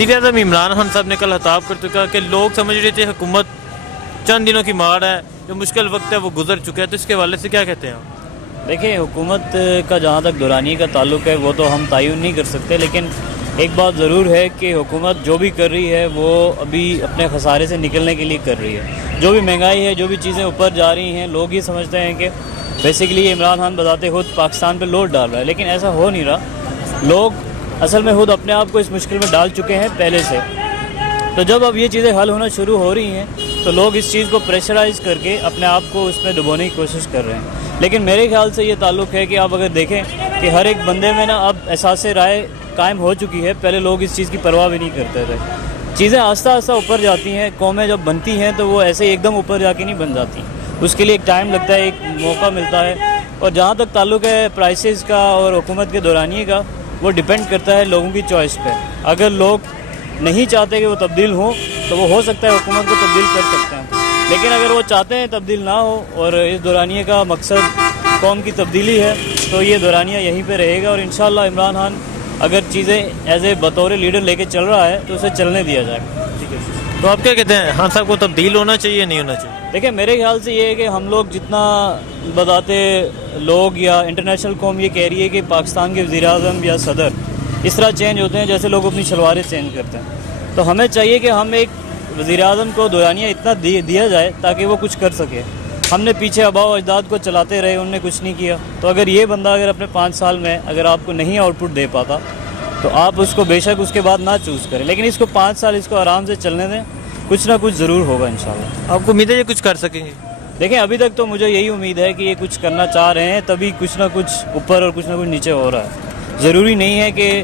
وزیر اعظم عمران خان صاحب نے کل خطاب کرتے کہا کہ لوگ سمجھ رہے تھے حکومت چند دنوں کی مار ہے، جو مشکل وقت ہے وہ گزر چکا ہے، تو اس کے حوالے سے کیا کہتے ہیں آپ؟ دیکھیں، حکومت کا جہاں تک دورانیے کا تعلق ہے وہ تو ہم تعین نہیں کر سکتے، لیکن ایک بات ضرور ہے کہ حکومت جو بھی کر رہی ہے وہ ابھی اپنے خسارے سے نکلنے کے لیے کر رہی ہے۔ جو بھی مہنگائی ہے، جو بھی چیزیں اوپر جا رہی ہیں، لوگ یہ سمجھتے ہیں کہ بیسیکلی عمران خان بذات خود پاکستان پہ لوڈ ڈال رہا ہے، لیکن ایسا ہو نہیں رہا۔ لوگ اصل میں خود اپنے آپ کو اس مشکل میں ڈال چکے ہیں پہلے سے، تو جب اب یہ چیزیں حل ہونا شروع ہو رہی ہیں تو لوگ اس چیز کو پریشرائز کر کے اپنے آپ کو اس میں ڈبونے کی کوشش کر رہے ہیں۔ لیکن میرے خیال سے یہ تعلق ہے کہ آپ اگر دیکھیں کہ ہر ایک بندے میں نا اب احساس رائے قائم ہو چکی ہے۔ پہلے لوگ اس چیز کی پرواہ بھی نہیں کرتے تھے۔ چیزیں آہستہ آہستہ اوپر جاتی ہیں، قومیں جب بنتی ہیں تو وہ ایسے ایک دم اوپر جا کے نہیں بن جاتی، اس کے لیے ایک ٹائم لگتا ہے، ایک موقع ملتا ہے۔ اور جہاں تک تعلق ہے پرائسز کا اور حکومت کے دورانیے کا، وہ ڈیپینڈ کرتا ہے لوگوں کی چوائس پہ۔ اگر لوگ نہیں چاہتے کہ وہ تبدیل ہوں تو وہ ہو سکتا ہے حکومت کو تبدیل کر سکتے ہیں، لیکن اگر وہ چاہتے ہیں تبدیل نہ ہو اور اس دورانیے کا مقصد قوم کی تبدیلی ہے تو یہ دورانیہ یہیں پہ رہے گا، اور انشاءاللہ عمران خان اگر چیزیں ایز اے بطور لیڈر لے کے چل رہا ہے تو اسے چلنے دیا جائے گا۔ تو آپ کیا کہتے ہیں، خان صاحب کو تبدیل ہونا چاہیے نہیں ہونا چاہیے؟ دیکھیں، میرے خیال سے یہ ہے کہ ہم لوگ جتنا بتاتے لوگ یا انٹرنیشنل قوم یہ کہہ رہی ہے کہ پاکستان کے وزیر اعظم یا صدر اس طرح چینج ہوتے ہیں جیسے لوگ اپنی شلواریں چینج کرتے ہیں، تو ہمیں چاہیے کہ ہم ایک وزیر اعظم کو دورانیہ اتنا دیا جائے تاکہ وہ کچھ کر سکے۔ ہم نے پیچھے آباء و اجداد کو چلاتے رہے، انہوں نے کچھ نہیں کیا، تو اگر یہ بندہ اگر اپنے 5 سال میں اگر آپ کو نہیں آؤٹ پٹ دے پاتا تو آپ اس کو بے شک اس کے بعد نہ چوز کریں، لیکن اس کو 5 سال اس کو آرام سے چلنے دیں، کچھ نہ کچھ ضرور ہوگا انشاءاللہ۔ آپ کو امید ہے یہ کچھ کر سکیں گے؟ دیکھیں، ابھی تک تو مجھے یہی امید ہے کہ یہ کچھ کرنا چاہ رہے ہیں، تبھی کچھ نہ کچھ اوپر اور کچھ نہ کچھ نیچے ہو رہا ہے۔ ضروری نہیں ہے کہ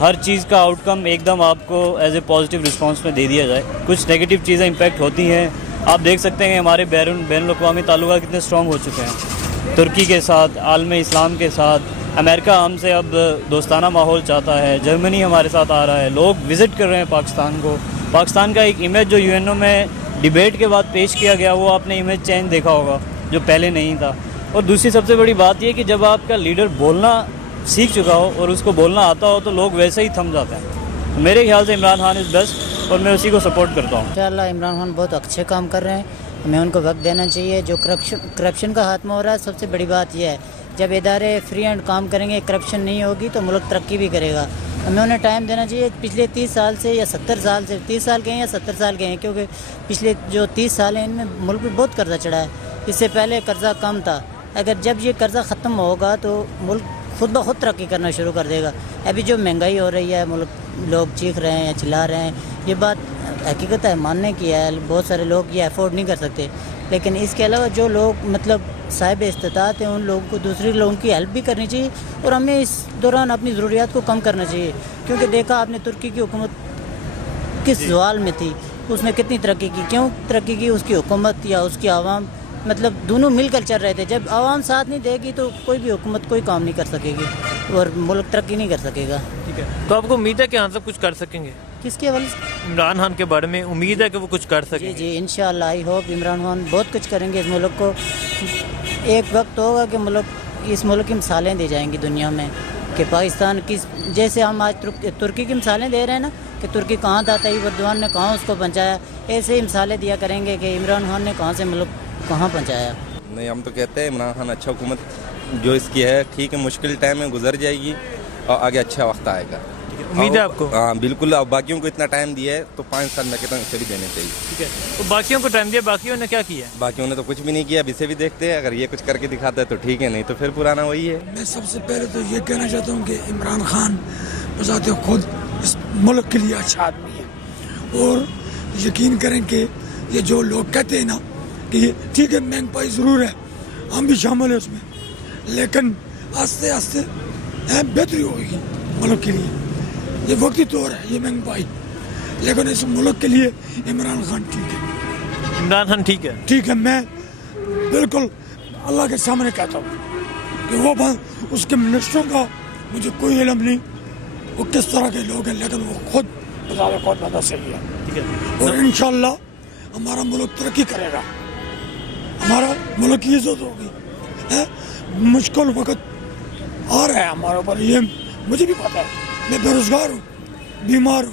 ہر چیز کا آؤٹ کم ایک دم آپ کو ایز اے پازیٹیو رسپانس میں دے دیا جائے، کچھ نیگیٹو چیزیں امپیکٹ ہوتی ہیں۔ آپ دیکھ سکتے ہیں کہ ہمارے بین الاقوامی تعلقات کتنے اسٹرانگ ہو چکے ہیں، ترکی کے ساتھ، عالم اسلام کے ساتھ، امریکہ ہم سے اب دوستانہ ماحول چاہتا ہے، جرمنی ہمارے ساتھ آ رہا ہے، لوگ وزٹ کر رہے ہیں پاکستان کو۔ پاکستان کا ایک امیج جو UN میں ڈیبیٹ کے بعد پیش کیا گیا، وہ آپ نے امیج چینج دیکھا ہوگا جو پہلے نہیں تھا۔ اور دوسری سب سے بڑی بات یہ کہ جب آپ کا لیڈر بولنا سیکھ چکا ہو اور اس کو بولنا آتا ہو تو لوگ ویسے ہی تھم جاتے ہیں۔ میرے خیال سے عمران خان از بیسٹ اور میں اسی کو سپورٹ کرتا ہوں۔ انشاءاللہ عمران خان بہت اچھے کام کر رہے ہیں، ہمیں ان کو وقت دینا چاہیے۔ جو کرپشن کا خاتمہ ہو رہا ہے، سب سے بڑی بات یہ ہے جب ادارے فری اینڈ کام کریں گے، کرپشن نہیں ہوگی تو ملک ترقی بھی کرے گا۔ ہمیں انہیں ٹائم دینا چاہیے۔ پچھلے 30 سال سے یا 70 سال سے، 30 سال کے ہیں یا 70 سال کے ہیں، کیونکہ پچھلے جو 30 سال ہیں ان میں ملک میں بہت قرضہ چڑھا ہے، اس سے پہلے قرضہ کم تھا۔ اگر جب یہ قرضہ ختم ہوگا تو ملک خود بخود ترقی کرنا شروع کر دے گا۔ ابھی جو مہنگائی ہو رہی ہے، ملک لوگ چیخ رہے ہیں یا چلا رہے ہیں، یہ بات حقیقت ہے، ماننے کی ہے، بہت سارے لوگ یہ افورڈ نہیں کر سکتے، لیکن اس کے علاوہ جو لوگ مطلب صاحب استطاعت ہیں ان لوگوں کو دوسرے لوگوں کی ہیلپ بھی کرنی چاہیے، اور ہمیں اس دوران اپنی ضروریات کو کم کرنا چاہیے، کیونکہ دیکھا آپ نے ترکی کی حکومت کس زوال میں تھی، اس نے کتنی ترقی کی، کیوں ترقی کی؟ اس کی حکومت یا اس کی عوام، مطلب دونوں مل کر چل رہے تھے۔ جب عوام ساتھ نہیں دے گی تو کوئی بھی حکومت کوئی کام نہیں کر سکے گی اور ملک ترقی نہیں کر سکے گا۔ ٹھیک ہے، تو آپ کو امید ہے کہ ہاں صاحب کچھ کر سکیں گے؟ کس کے حوالے سے؟ عمران خان کے بارے میں امید ہے کہ وہ کچھ کر سکیں گے؟ جی انشاءاللہ، آئی ہوپ عمران خان بہت کچھ کریں گے۔ اس ملک کو ایک وقت ہوگا کہ اس ملک کی مثالیں دی جائیں گی دنیا میں، کہ پاکستان کی جیسے ہم آج ترکی کی مثالیں دے رہے ہیں نا، کہ ترکی کہاں تھا، طیب اردوان نے کہاں اس کو پہنچایا، ایسے ہی مثالیں دیا کریں گے کہ عمران خان نے کہاں سے ملک کہاں پہنچایا۔ نہیں، ہم تو کہتے ہیں عمران خان اچھا حکومت جو اس کی ہے، ٹھیک ہے، مشکل ٹائم میں گزر جائے گی اور آگے اچھا وقت آئے گا۔ امید ہے آپ کو؟ ہاں بالکل، اب باقیوں کو اتنا ٹائم دیا ہے تو 5 سال میں کہتا ہوں اسے بھی دینے چاہیے۔ ٹھیک ہے، تو باقیوں کو ٹائم دیا، باقیوں نے کیا کیا ہے؟ باقیوں نے تو کچھ بھی نہیں کیا، اب اسے بھی دیکھتے ہیں، اگر یہ کچھ کر کے دکھاتا ہے تو ٹھیک ہے، نہیں تو پھر پرانا وہی ہے۔ میں سب سے پہلے تو یہ کہنا چاہتا ہوں کہ عمران خان بذات خود اس ملک کے لیے اچھا آدمی ہے، اور یقین کریں کہ یہ جو لوگ کہتے ہیں نا کہ یہ ٹھیک ہے مہنگائی ضرور ہے، ہم بھی شامل ہیں اس میں، لیکن آہستہ آہستہ بہتری ہوگی ملک کے لیے۔ یہ وقتی طور ہے یہ مہنگائی، لیکن اس ملک کے لیے عمران خان ٹھیک ہے۔ عمران خان ٹھیک ہے؟ ٹھیک ہے، میں بالکل اللہ کے سامنے کہتا ہوں کہ وہ اس کے منسٹروں کا مجھے کوئی علم نہیں وہ کس طرح کے لوگ ہیں، لیکن وہ خود بہت زیادہ صحیح ہے۔ ٹھیک ہے، اور انشاءاللہ ہمارا ملک ترقی کرے گا، ہمارا ملک کی عزت ہوگی۔ مشکل وقت آ رہا ہے ہمارے اوپر، یہ مجھے بھی پتا ہے، میں بے روزگار ہوں، بیمار ہوں،